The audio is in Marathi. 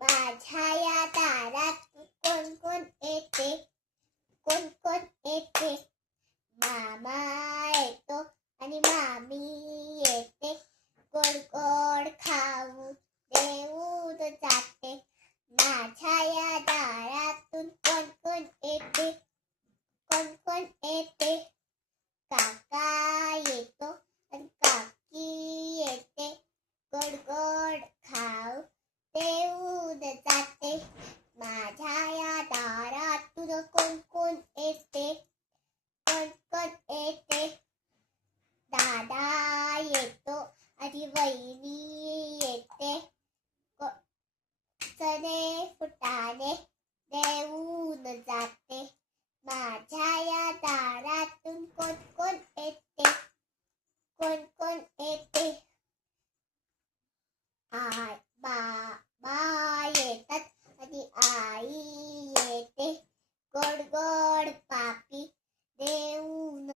माझ्या या दारात कोण कोण येते, कोण कोण येते. मामा येतो आणि मामी येते, गोड गोड खाऊ देऊन जाते. माझ्या या दारातून कोण कोण येते, कोण कोण येते. काका येतो आणि काकी येते, गोड गोड खाऊ देऊन जाते. माझ्या या दारातून कोण कोण येते, कोण कोण येते. दादा येतो आणि वहिनी येते, चणे फुटाणे देऊन जाते. माझ्या या दारातून कोण कोण येते, कोण कोण येते.